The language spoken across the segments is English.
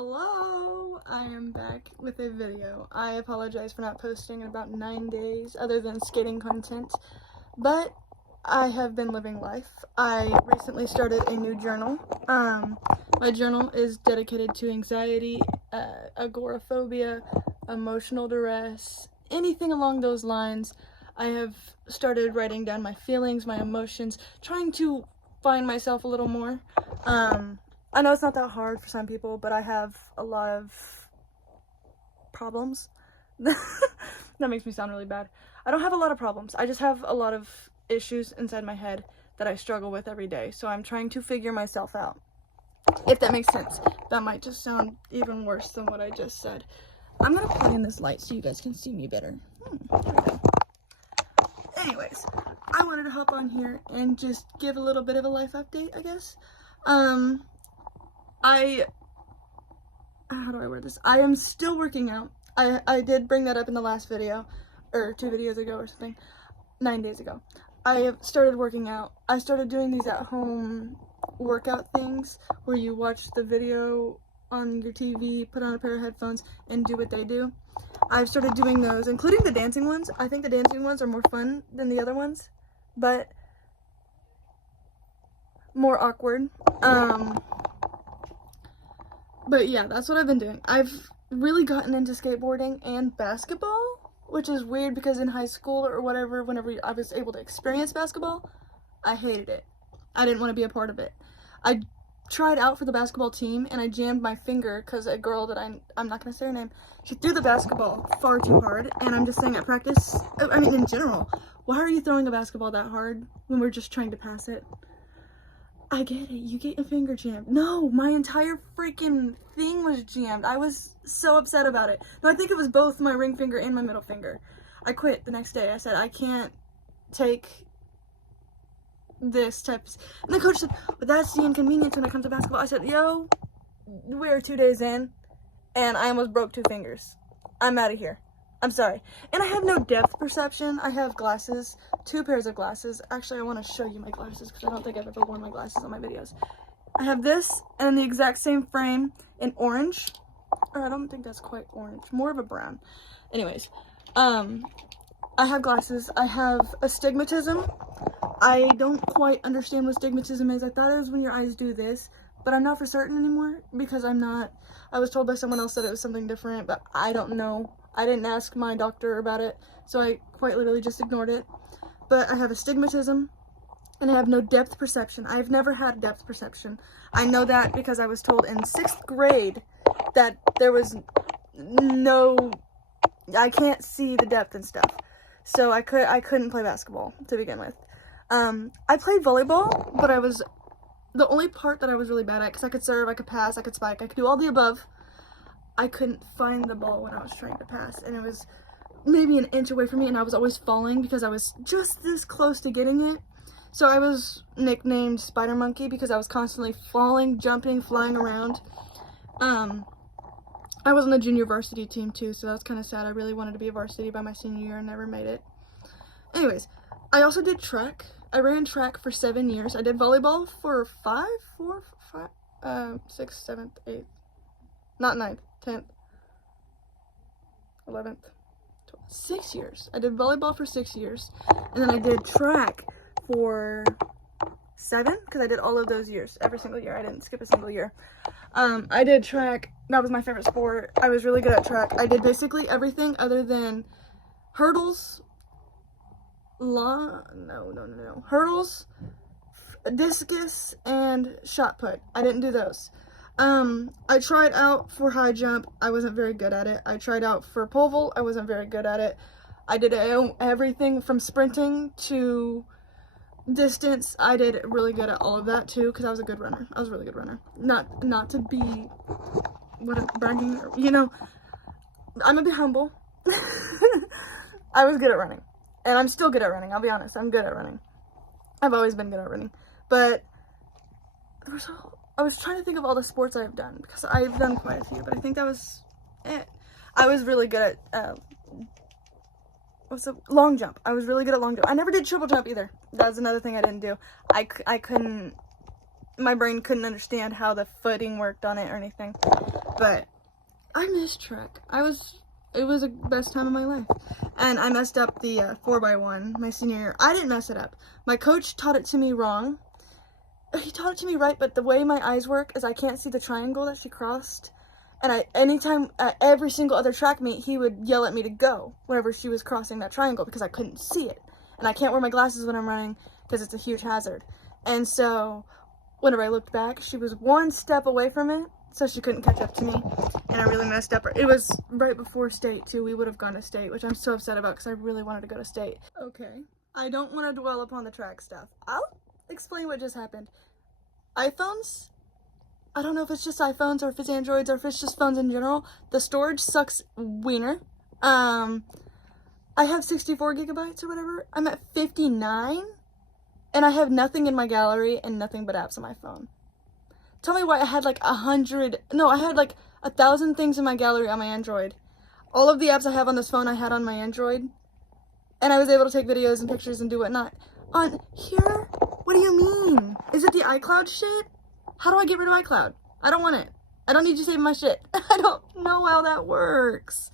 Hello! I am back with a video. I apologize for not posting in about 9 days other than skating content, but I have been living life. I recently started a new journal. My journal is dedicated to anxiety, agoraphobia, emotional duress, anything along those lines. I have started writing down my feelings, my emotions, trying to find myself a little more. I know it's not that hard for some people, but I have a lot of problems. That makes me sound really bad. I don't have a lot of problems. I just have a lot of issues inside my head that I struggle with every day. So I'm trying to figure myself out. If that makes sense. That might just sound even worse than what I just said. I'm gonna plug in this light so you guys can see me better. Okay. Anyways, I wanted to hop on here and just give a little bit of a life update, I guess. How do I word this? I am still working out. I did bring that up in the last video, or 2 videos ago or something, 9 days ago. I have started working out. I started doing these at-home workout things where you watch the video on your TV, put on a pair of headphones, and do what they do. I've started doing those, including the dancing ones. I think the dancing ones are more fun than the other ones, but more awkward. But yeah, that's what I've been doing. I've really gotten into skateboarding and basketball, which is weird because in high school or whatever, whenever I was able to experience basketball, I hated it. I didn't want to be a part of it. I tried out for the basketball team and I jammed my finger because a girl that I'm not going to say her name, she threw the basketball far too hard, and I'm just saying at practice, I mean in general, why are you throwing a basketball that hard when we're just trying to pass it? I get it, you get your finger jammed. No, my entire freaking thing was jammed. I was so upset about it. No, I think it was both my ring finger and my middle finger. I quit the next day. I said, I can't take this type of... And the coach said, but that's the inconvenience when it comes to basketball. I said, yo, we're 2 days in, and I almost broke 2 fingers. I'm out of here. I'm sorry. And I have no depth perception. I have glasses, 2 pairs of glasses. Actually, I want to show you my glasses because I don't think I've ever worn my glasses on my videos. I have this and the exact same frame in orange. Or I don't think that's quite orange. More of a brown. Anyways, I have glasses. I have astigmatism. I don't quite understand what astigmatism is. I thought it was when your eyes do this, but I'm not for certain anymore because I'm not. I was told by someone else that it was something different, but I don't know. I didn't ask my doctor about it, so I quite literally just ignored it. But I have astigmatism, and I have no depth perception. I've never had depth perception. I know that because I was told in 6th grade that there was no, I can't see the depth and stuff. So I couldn't play basketball to begin with. I played volleyball, but I was, the only part that I was really bad at, because I could serve, I could pass, I could spike, I could do all the above. I couldn't find the ball when I was trying to pass, and it was maybe an inch away from me, and I was always falling because I was just this close to getting it. So I was nicknamed Spider Monkey because I was constantly falling, jumping, flying around. I was on the junior varsity team too, so that was kind of sad. I really wanted to be a varsity by my senior year and never made it. Anyways, I also did track. I ran track for 7 years. I did volleyball for 6th, 7th, 8th, not 9th. 10th, 11th, 12th, 6 years. I did volleyball for 6 years, and then I did track for 7, because I did all of those years, every single year. I didn't skip a single year. I did track. That was my favorite sport. I was really good at track. I did basically everything other than hurdles, hurdles, discus, and shot put. I didn't do those. I tried out for high jump. I wasn't very good at it. I tried out for pole vault. I wasn't very good at it. I did everything from sprinting to distance. I did really good at all of that too because I was a good runner. I was a really good runner. Not to be bragging, you know. I'm a bit humble. I was good at running, and I'm still good at running. I'll be honest. I'm good at running. I've always been good at running, but I was trying to think of all the sports I've done, because I've done quite a few, but I think that was it. I was really good at, long jump. I was really good at long jump. I never did triple jump either. That's another thing I didn't do. I couldn't my brain couldn't understand how the footing worked on it or anything. But I missed track. It was the best time of my life. And I messed up the 4x1 my senior year. I didn't mess it up. My coach taught it to me wrong. He taught it to me right, but the way my eyes work is I can't see the triangle that she crossed. And anytime, at every single other track meet, he would yell at me to go whenever she was crossing that triangle because I couldn't see it. And I can't wear my glasses when I'm running because it's a huge hazard. And so, whenever I looked back, she was one step away from it, so she couldn't catch up to me. And I really messed up. It was right before state, too. We would have gone to state, which I'm so upset about because I really wanted to go to state. Okay, I don't want to dwell upon the track stuff. I'll explain what just happened. iPhones, I don't know if it's just iPhones or if it's Androids or if it's just phones in general. The storage sucks wiener. I have 64 gigabytes or whatever. I'm at 59 and I have nothing in my gallery and nothing but apps on my phone. Tell me why I had like 1,000 things in my gallery on my Android. All of the apps I have on this phone I had on my Android. And I was able to take videos and pictures and do whatnot. On here? What do you mean? Is it the iCloud shit? How do I get rid of iCloud? I don't want it. I don't need you saving my shit. I don't know how that works.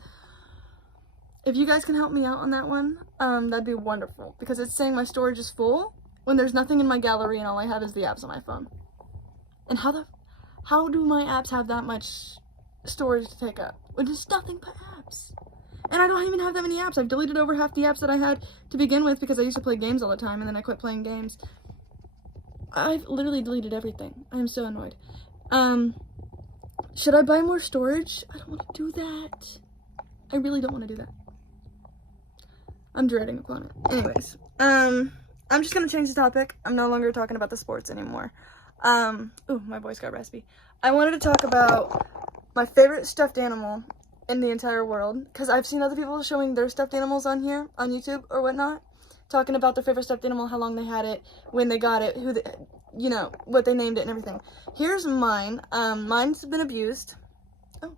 If you guys can help me out on that one, that'd be wonderful. Because it's saying my storage is full when there's nothing in my gallery and all I have is the apps on my phone. And how do my apps have that much storage to take up? When there's nothing but apps. And I don't even have that many apps. I've deleted over half the apps that I had to begin with because I used to play games all the time and then I quit playing games. I've literally deleted everything. I'm so annoyed. Should I buy more storage? I don't want to do that. I really don't want to do that. I'm dreading upon it. Anyways, I'm just gonna change the topic. I'm no longer talking about the sports anymore. Ooh, my voice got raspy. I wanted to talk about my favorite stuffed animal in the entire world, because I've seen other people showing their stuffed animals on here, on YouTube or whatnot, talking about their favorite stuffed animal, how long they had it, when they got it, you know, what they named it and everything. Here's mine. Mine's been abused. Oh,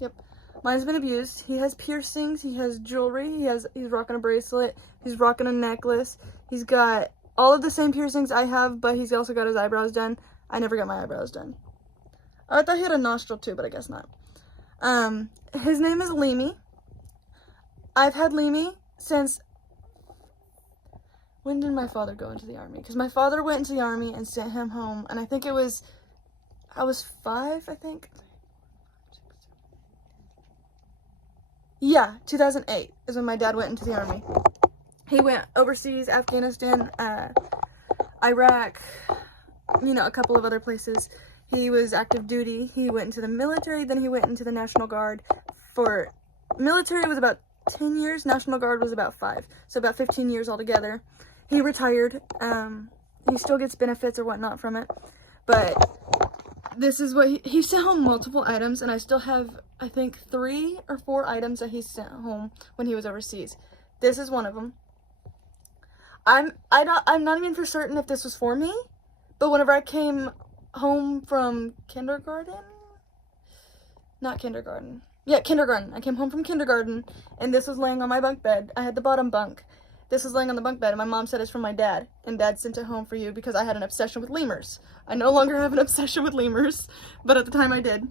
yep. Mine's been abused. He has piercings, he has jewelry, he's rocking a bracelet, he's rocking a necklace, he's got all of the same piercings I have, but he's also got his eyebrows done. I never got my eyebrows done. I thought he had a nostril too, but I guess not. His name is Leamy. I've had Leamy since... When did my father go into the army? Because my father went into the army and sent him home, and I think it was... I was 5, I think. Yeah, 2008 is when my dad went into the army. He went overseas, Afghanistan, Iraq, you know, a couple of other places. He was active duty. He went into the military, then he went into the National Guard. For military was about 10 years, National Guard was about 5, so about 15 years altogether. He retired. He still gets benefits or whatnot from it, but this is what he sent home multiple items, and I still have, I think, 3 or 4 items that he sent home when he was overseas. This is one of them. I'm not even for certain if this was for me, but whenever I came home from kindergarten, I came home from kindergarten, and this was laying on my bunk bed. I had the bottom bunk. This was laying on the bunk bed, and my mom said it's from my dad, and Dad sent it home for you because I had an obsession with lemurs. I no longer have an obsession with lemurs, but at the time I did.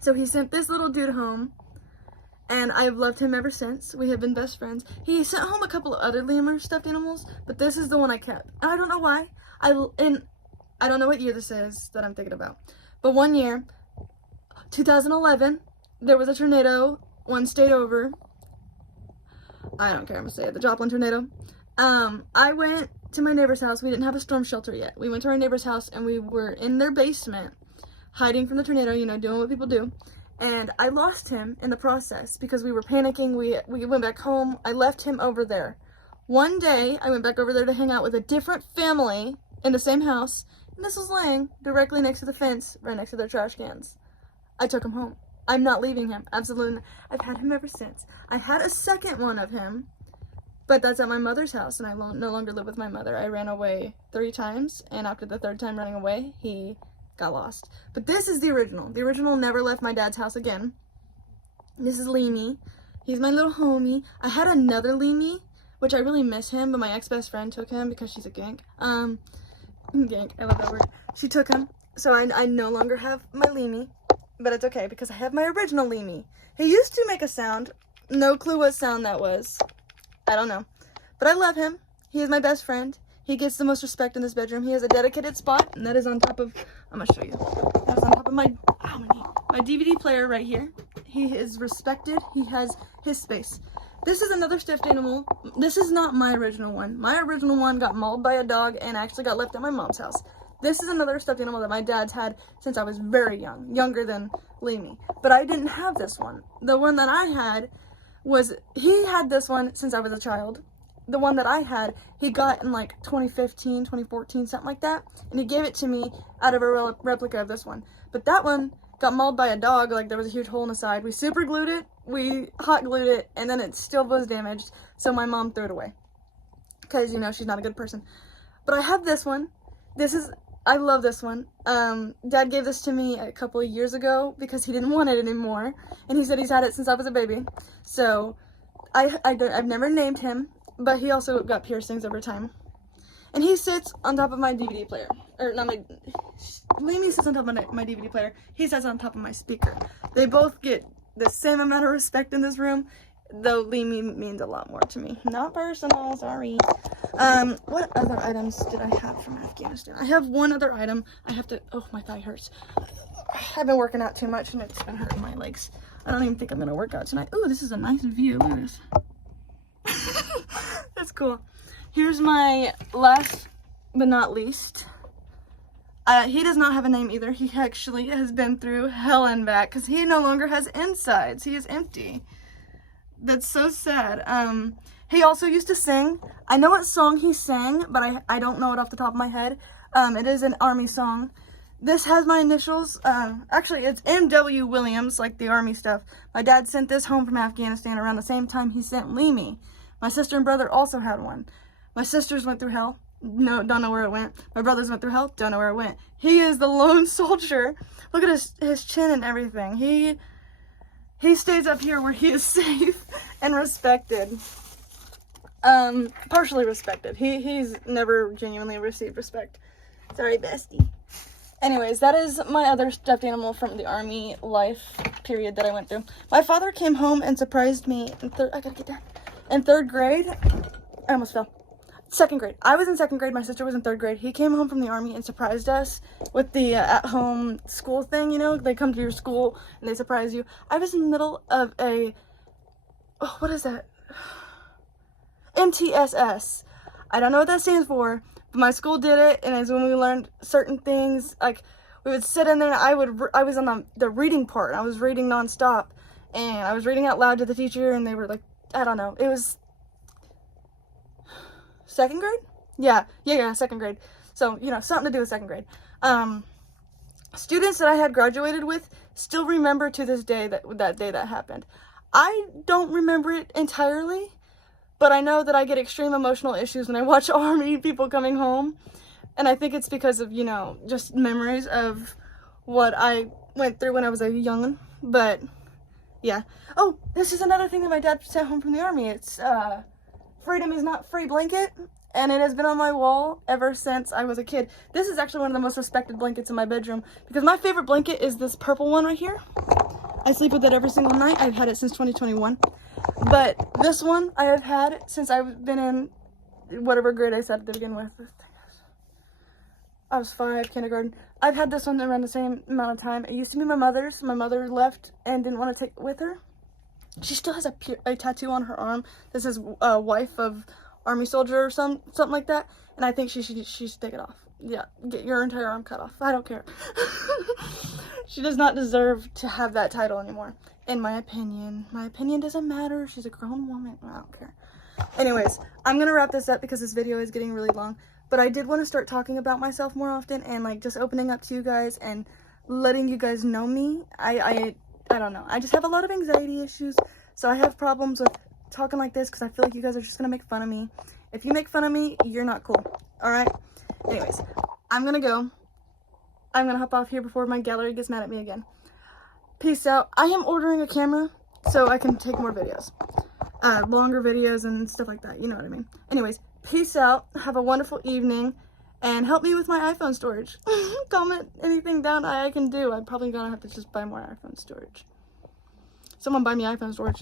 So he sent this little dude home, and I've loved him ever since. We have been best friends. He sent home a couple of other lemur stuffed animals, but this is the one I kept. And I don't know why. I don't know what year this is that I'm thinking about. But one year, 2011, there was a tornado, one state over. I don't care, I'm gonna say it, the Joplin tornado. I went to my neighbor's house. We didn't have a storm shelter yet. We went to our neighbor's house and we were in their basement, hiding from the tornado, you know, doing what people do. And I lost him in the process because we were panicking. We went back home. I left him over there. One day, I went back over there to hang out with a different family in the same house, and this was laying directly next to the fence, right next to their trash cans. I took him home. I'm not leaving him. Absolutely not. I've had him ever since. I had a second one of him, but that's at my mother's house, and I no longer live with my mother. I ran away 3 times, and after the 3rd time running away, he got lost. But this is the original. The original never left my dad's house again. This is Leamy. He's my little homie. I had another Leamy, which I really miss him, but my ex-best friend took him because she's a gank. Gank, I love that word. She took him, so I no longer have my Leamy, but it's okay because I have my original Leamy. He used to make a sound. No clue what sound that was. I don't know. But I love him. He is my best friend. He gets the most respect in this bedroom. He has a dedicated spot, and that is on top of, I'm going to show you. That's on top of my DVD player right here. He is respected. He has his space. This is another stuffed animal. This is not my original one. My original one got mauled by a dog and actually got left at my mom's house. This is another stuffed animal that my dad's had since I was very young, younger than Leamy. But I didn't have this one. The one that I had was, he had this one since I was a child. The one that I had, he got in like 2015, 2014, something like that. And he gave it to me out of a replica of this one. But that one got mauled by a dog, like there was a huge hole in the side. We super glued it, we hot glued it, and then it still was damaged. So my mom threw it away. Because, you know, she's not a good person. But I have this one. I love this one. Dad gave this to me a couple of years ago because he didn't want it anymore. And he said he's had it since I was a baby. So I've never named him, but he also got piercings over time. And he sits on top of my DVD player. Or not my... Leamy sits on top of my DVD player. He sits on top of my speaker. They both get the same amount of respect in this room, though Leamy means a lot more to me. Not personal, sorry. What other items did I have from Afghanistan? I have one other item. I have to... Oh, my thigh hurts. I've been working out too much and it's been hurting my legs. I don't even think I'm going to work out tonight. Ooh, this is a nice view. Look at this. That's cool. Here's my last but not least. He does not have a name either. He actually has been through hell and back because he no longer has insides. He is empty. That's so sad. He also used to sing. I know what song he sang, but I don't know it off the top of my head. It is an Army song. This has my initials. Actually, it's M.W. Williams, like the Army stuff. My dad sent this home from Afghanistan around the same time he sent Leamy. My sister and brother also had one. My sisters went through hell. No, don't know where it went. My brothers went through hell. Don't know where it went. He is the lone soldier. Look at his chin and everything. He stays up here where he is safe and respected. Partially respected. He's never genuinely received respect. Sorry, bestie. Anyways, that is my other stuffed animal from the Army life period that I went through. My father came home and surprised me in third grade. I almost fell. Second grade. I was in second grade. My sister was in third grade. He came home from the Army and surprised us with the at-home school thing, you know? They come to your school and they surprise you. I was in the middle of a... Oh, what is that? MTSS. I don't know what that stands for, but my school did it, and it's when we learned certain things. Like, we would sit in there, and I was on the reading part, and I was reading nonstop, and I was reading out loud to the teacher, and they were like, I don't know. It was... Second grade? Yeah, second grade. So, you know, something to do with second grade. Students that I had graduated with still remember to this day that day that happened. I don't remember it entirely, but I know that I get extreme emotional issues when I watch Army people coming home. And I think it's because of, you know, just memories of what I went through when I was a young'un. But, yeah. Oh, this is another thing that my dad sent home from the Army. It's, Freedom is Not Free blanket, and it has been on my wall ever since I was a kid. This is actually one of the most respected blankets in my bedroom because my favorite blanket is this purple one right here. I sleep with it every single night. I've had it since 2021. But this one I have had since I've been in whatever grade I said to begin with. I was 5, kindergarten. I've had this one around the same amount of time. It used to be my mother's. My mother left and didn't want to take it with her. She still has a tattoo on her arm that says wife of Army soldier or something like that. And I think she should take it off. Yeah, get your entire arm cut off. I don't care. She does not deserve to have that title anymore, in my opinion. My opinion doesn't matter. She's a grown woman. I don't care. Anyways, I'm going to wrap this up because this video is getting really long. But I did want to start talking about myself more often and like just opening up to you guys and letting you guys know me. I don't know. I just have a lot of anxiety issues, so I have problems with talking like this because I feel like you guys are just going to make fun of me. If you make fun of me, you're not cool. Alright? Anyways, I'm going to go. I'm going to hop off here before my gallery gets mad at me again. Peace out. I am ordering a camera so I can take more videos. Longer videos and stuff like that. You know what I mean. Anyways, peace out. Have a wonderful evening. And help me with my iPhone storage. Comment anything down I can do. I'm probably gonna have to just buy more iPhone storage. Someone buy me iPhone storage.